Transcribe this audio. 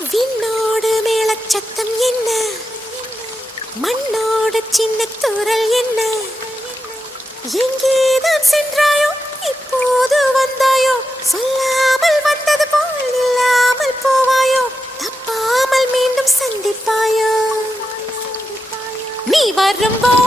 விண்ணோடு மேளச்சத்தம் என்ன, மண்ணோடு சின்ன தூரல் என்ன, எங்கேதான் சென்றாயோ இப்போது வந்தாயோ, சொல்லாமல் வந்தது போல் இல்லாமல் போவாயோ, தப்பாமல் மீண்டும் சந்திப்பாயோ, நீ வரும்போ